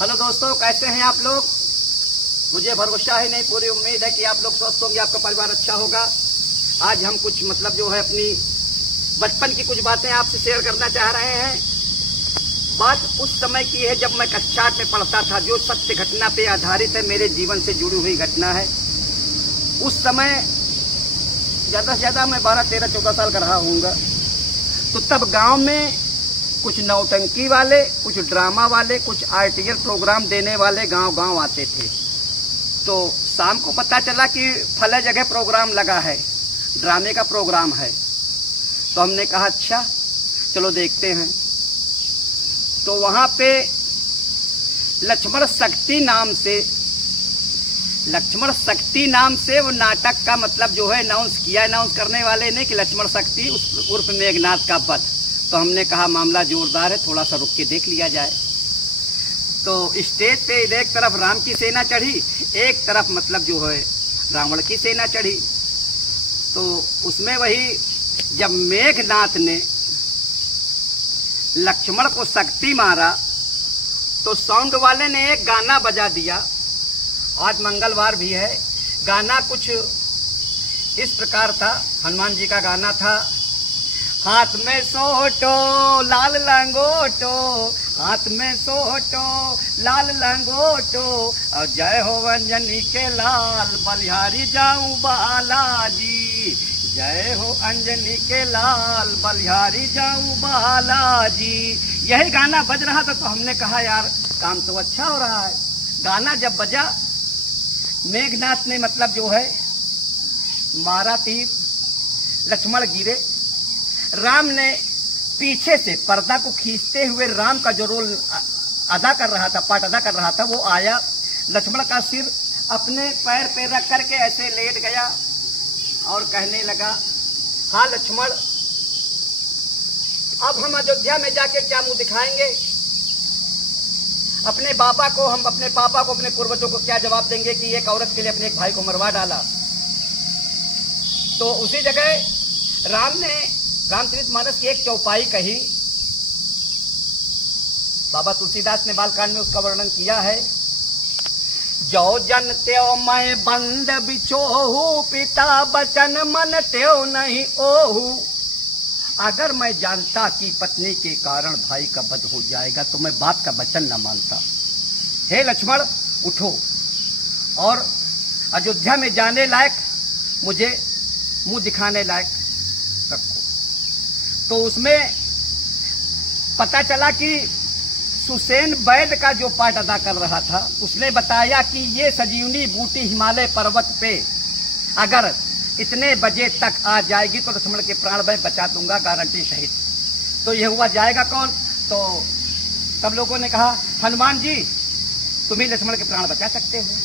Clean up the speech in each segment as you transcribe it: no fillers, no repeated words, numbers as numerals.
Hello दोस्तों, कैसे हैं आप लोग। मुझे भरोसा है, नहीं पूरी उम्मीद है कि आप लोग स्वस्थ होंगे, आपका परिवार अच्छा होगा। आज हम कुछ जो है अपनी बचपन की कुछ बातें आपसे शेयर करना चाह रहे हैं। बात उस समय की है जब मैं कक्षा 8 में पढ़ता था, जो सत्य घटना पे आधारित है, मेरे जीवन से जुड़ी हुई घटना है। उस समय ज़्यादा से ज़्यादा मैं 12, 13, 14 साल का रहा होऊंगा। तो तब गांव में कुछ नौटंकी वाले, कुछ ड्रामा वाले, कुछ आर्टिकल प्रोग्राम देने वाले गांव आते थे। तो शाम को पता चला कि फला जगह प्रोग्राम लगा है, ड्रामे का प्रोग्राम है। तो हमने कहा अच्छा चलो देखते हैं। तो वहाँ पे लक्ष्मण शक्ति नाम से वो नाटक का जो है अनाउंस करने वाले ने कि लक्ष्मण शक्ति उर्फ मेघनाथ का वध। तो हमने कहा मामला जोरदार है, थोड़ा सा रुक के देख लिया जाए। तो स्टेज पे एक तरफ राम की सेना चढ़ी, एक तरफ जो है रावण की सेना चढ़ी। तो उसमें वही जब मेघनाथ ने लक्ष्मण को शक्ति मारा तो साउंड वाले ने एक गाना बजा दिया। आज मंगलवार भी है। गाना कुछ इस प्रकार था, हनुमान जी का गाना था। हाथ में सोटो लाल लंगोटो, हाथ में सोटो लाल लंगोटो, और जय हो अंजनी के लाल बलिहारी जाऊं बालाजी, जय हो अंजनी के लाल बलिहारी जाऊं बालाजी। यही गाना बज रहा था। तो हमने कहा यार काम तो अच्छा हो रहा है। गाना जब बजा, मेघनाथ ने जो है मारा तीर, लक्ष्मण गिरे। राम ने पीछे से पर्दा को खींचते हुए राम का जो रोल अदा कर रहा था, पार्ट अदा कर रहा था, वो आया। लक्ष्मण का सिर अपने पैर पे रख करके ऐसे लेट गया और कहने लगा, हाँ लक्ष्मण, अब हम अयोध्या में जाके क्या मुंह दिखाएंगे? अपने पापा को, अपने पूर्वजों को क्या जवाब देंगे कि एक औरत के लिए अपने एक भाई को मरवा डाला। तो उसी जगह राम ने रामचरितमानस की एक चौपाई कही। बाबा तुलसीदास ने बालकांड में उसका वर्णन किया है। जो जन त्यों मैं बंद बिछोहू, पिता बचन मन त्यों नहीं ओहू। अगर मैं जानता कि पत्नी के कारण भाई का वध हो जाएगा तो मैं बाप का वचन न मानता। हे लक्ष्मण, उठो और अयोध्या में जाने लायक, मुझे मुंह दिखाने लायक रखो। तो उसमें पता चला कि सुसेन वैद्य का जो पार्ट अदा कर रहा था, उसने बताया कि ये संजीवनी बूटी हिमालय पर्वत पे अगर इतने बजे तक आ जाएगी तो लक्ष्मण के प्राण मैं बचा दूंगा, गारंटी सहित। तो ये हुआ, जाएगा कौन? तो सब लोगों ने कहा हनुमान जी, तुम ही लक्ष्मण के प्राण बचा सकते हो।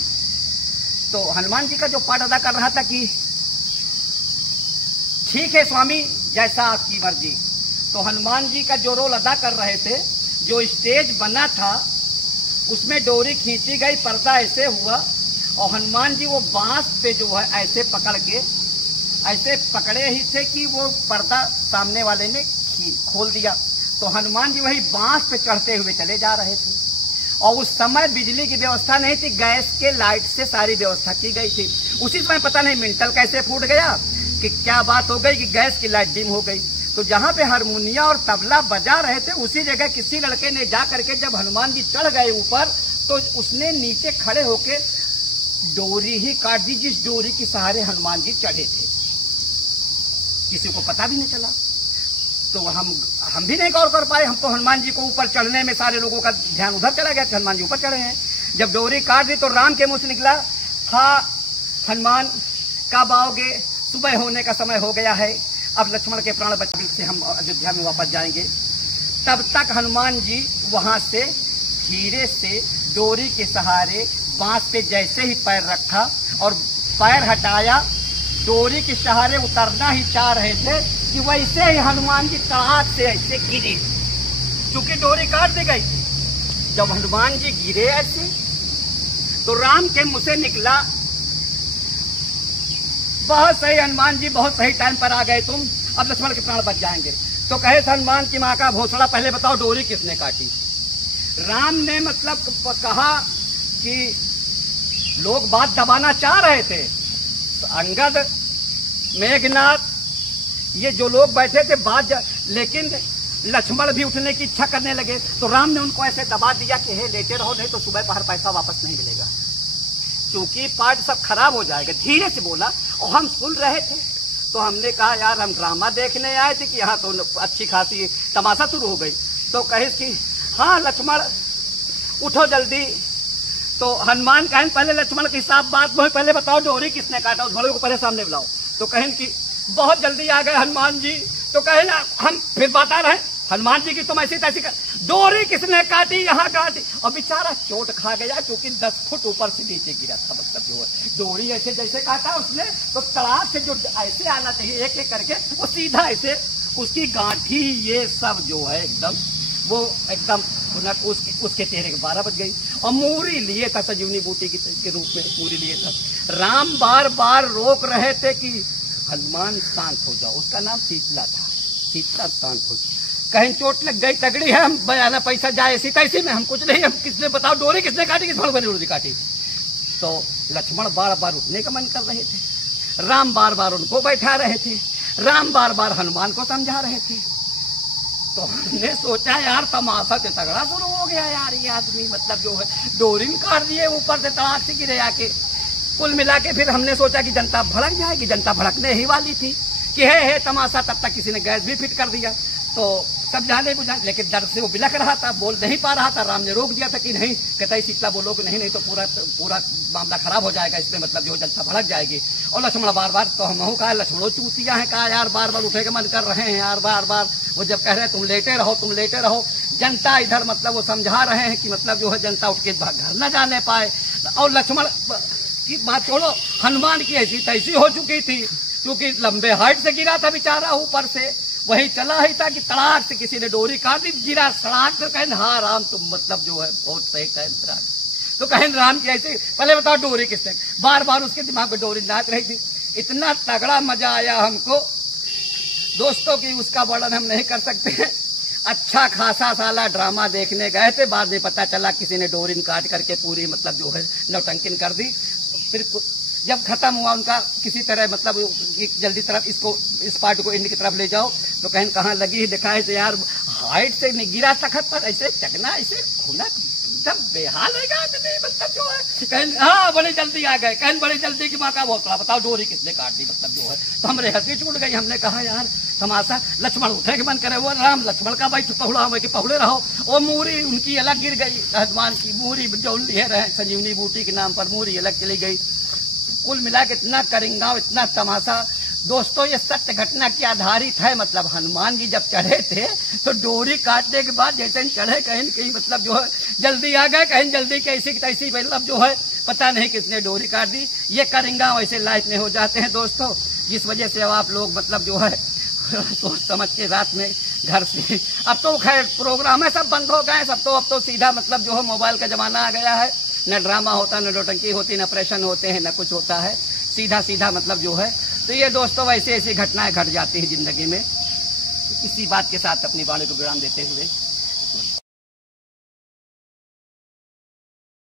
तो हनुमान जी का जो पार्ट अदा कर रहा था कि ठीक है स्वामी, जैसा आपकी मर्जी। तो हनुमान जी का जो रोल अदा कर रहे थे, जो स्टेज बना था उसमें डोरी खींची गई, पर्दा ऐसे हुआ और हनुमान जी वो बांस पे जो है ऐसे पकड़ के, ऐसे पकड़े ही थे कि वो पर्दा सामने वाले ने खोल दिया। तो हनुमान जी वही बांस पे चढ़ते हुए चले जा रहे थे। और उस समय बिजली की व्यवस्था नहीं थी, गैस के लाइट से सारी व्यवस्था की गई थी। उसी समय पता नहीं मेंटल कैसे फूट गया कि क्या बात हो गई कि गैस की लाइट डिम हो गई। तो जहां पे हारमोनिया और तबला बजा रहे थे, उसी जगह किसी लड़के ने जा करके जब हनुमान जी चढ़ गए ऊपर, तो उसने नीचे खड़े होके डोरी ही काट दी, जिस डोरी के सहारे हनुमान जी चढ़े थे। किसी को पता भी नहीं चला। तो हम भी नहीं गौर कर पाए। हम तो हनुमान जी को ऊपर चढ़ने में सारे लोगों का ध्यान उधर चला गया कि हनुमान जी ऊपर चढ़े हैं। जब डोरी काट दी तो राम के मुंह से निकला, हाँ हनुमान कब आओगे? सुबह होने का समय हो गया है, अब लक्ष्मण के प्राण बचने से हम अयोध्या में वापस जाएंगे। तब तक हनुमान जी वहां से धीरे से डोरी के सहारे बांस पे जैसे ही पैर रखा और पैर हटाया, डोरी के सहारे उतरना ही चाह रहे थे कि वैसे ही हनुमान जी तड़ाक से ऐसे गिरे, क्योंकि डोरी काट दी गई थी। जब हनुमान जी गिरे ऐसे, तो राम के मुंह से निकला, बहुत सही हनुमान जी, बहुत सही टाइम पर आ गए तुम, अब लक्ष्मण के प्राण बच जाएंगे। तो कहे हनुमान की माँ का भोसड़ा, पहले बताओ डोरी किसने काटी? राम ने मतलब कहा कि लोग बात दबाना चाह रहे थे, तो अंगद, मेघनाथ, ये जो लोग बैठे थे बात, लेकिन लक्ष्मण भी उठने की इच्छा करने लगे, तो राम ने उनको ऐसे दबा दिया कि हे लेटे रहो, नहीं तो सुबह पहर पैसा वापस नहीं मिलेगा, क्योंकि पार्ट सब खराब हो जाएगा। धीरे से बोला और हम सुन रहे थे। तो हमने कहा यार हम ड्रामा देखने आए थे कि यहाँ तो अच्छी खासी तमाशा शुरू हो गई। तो कहे कि हाँ लक्ष्मण उठो जल्दी। तो हनुमान कहें पहले लक्ष्मण की साफ बात पहले बताओ, डोरी किसने काटा, उस घोड़े को पहले सामने बुलाओ। तो कहें कि बहुत जल्दी आ गए हनुमान जी। तो कहे ना हम फिर बता रहे हनुमान जी की तुम ऐसी तैसी कर, डोरी किसने काटी, यहाँ काटी, और बेचारा चोट खा गया क्योंकि 10 फुट ऊपर से नीचे गिरा था। मतलब जो है डोरी ऐसे जैसे काटा उसने, तो तड़ाक से जो ऐसे आना चाहिए एक एक करके, वो सीधा ऐसे उसकी गांठी ये सब जो है एकदम वो एकदम उसके चेहरे के 12 बज गई। और मूरी लिए था संजीवनी बूटी के रूप में मूरी लिए था। राम बार बार रोक रहे थे कि हनुमान शांत हो जाओ, उसका नाम शीतला था, शीतला शांत हो जाओ, कहीं चोट लग गई तगड़ी है, हम बयाना पैसा जाए ऐसी तैसी में, हम कुछ नहीं, हम किसने बताओ डोरी किसने काटी, किस भगवान ने डोरी काटी। तो लक्ष्मण बार बार उठने का मन कर रहे थे, राम बार बार उनको बैठा रहे थे, राम बार बार हनुमान को समझा रहे थे। तो हमने सोचा यार तमाशा से तगड़ा शुरू हो गया यार, ये आदमी मतलब जो है डोरी काट दिए ऊपर से तड़ाक से गिरे आके। कुल मिला के फिर हमने सोचा कि जनता भड़क जाएगी, जनता भड़कने ही वाली थी कि हे तमाशा। तब तक किसी ने गैस भी फिट कर दिया, तो सब जाने बुझा, लेकिन डर से वो बिलक रहा था, बोल नहीं पा रहा था। राम ने रोक दिया था कि नहीं, कहता शीतला बोलोगे नहीं तो पूरा मामला खराब हो जाएगा, इसमें मतलब जो जनता भड़क जाएगी। और लक्ष्मण बार बार, तो हम कहा लक्ष्मणों चूतिया है, कहा यार बार बार उठे के मन कर रहे हैं यार, बार बार वो जब कह रहे हैं तुम लेटे रहो तुम लेटे रहो, जनता इधर मतलब वो समझा रहे हैं कि मतलब जो है जनता उठ के घर न जाने पाए। और लक्ष्मण की बात छोड़ो, हनुमान की ऐसी तैसी हो चुकी थी क्योंकि लंबे हाइट से गिरा था बेचारा, ऊपर से वही चला ही था कि तड़ाक से किसी ने डोरी काट दी, गिरा सड़ाक। तो कहें हाँ राम तुम मतलब जो है बहुत सही कहें। तो कहें राम की ऐसे, पहले बताओ डोरी किसने, बार बार उसके दिमाग में डोरी नाच रही थी। इतना तगड़ा मजा आया हमको दोस्तों की उसका वर्णन हम नहीं कर सकते हैं। अच्छा खासा साला ड्रामा देखने गए थे, बाद में पता चला किसी ने डोरी काट करके पूरी मतलब जो है नौटंकिन कर दी। फिर जब खत्म हुआ उनका किसी तरह मतलब जल्दी तरफ इसको इस पार्ट को इंड की तरफ ले जाओ, तो कहीं कहाँ लगी ही दिखाए तो यार हाइट से गिरा तखत पर ऐसे चकना ऐसे खूना एकदम बेहाल हो गया मतलब जो है। कहीं हाँ बड़ी जल्दी आ गए, कहीं बड़ी जल्दी की माँ का बहुत बड़ा, बताओ डोरी किसने काट दी मतलब जो है। तो हमरे हंसी छूट गई, हमने कहा यार तमाशा, लक्ष्मण उठे के मन करे, वो राम लक्ष्मण का भाई पहुड़ा हुआ कि पहुड़े रहो। वो मूरी उनकी अलग गिर गई, हनुमान की मूरी जो लिए रहे संजीवनी बूटी के नाम पर मूरी अलग चली गई। कुल मिला के इतना करिंगाव इतना तमाशा दोस्तों, ये सत्य घटना की आधारित है। मतलब हनुमान जी जब चढ़े थे तो डोरी काटने के बाद जैसे चढ़े कहीं कहीं मतलब जो है जल्दी आ गए, कहीं जल्दी कैसी तैसी मतलब जो है पता नहीं किसने डोरी काट दी। ये करिंगाव ऐसे लाइफ में हो जाते हैं दोस्तों, जिस वजह से अब आप लोग मतलब जो है सोच समझ के रात में घर से, अब तो खैर प्रोग्राम है सब बंद हो गए, सब तो अब तो सीधा मतलब जो है मोबाइल का जमाना आ गया है, न ड्रामा होता, न नौटंकी होती, न प्रश्न होते हैं, न कुछ होता है, सीधा सीधा मतलब जो है। तो ये दोस्तों ऐसी ऐसी घटनाएं घट जाती हैं जिंदगी में। इसी बात के साथ अपनी वाणी को विराम देते हुए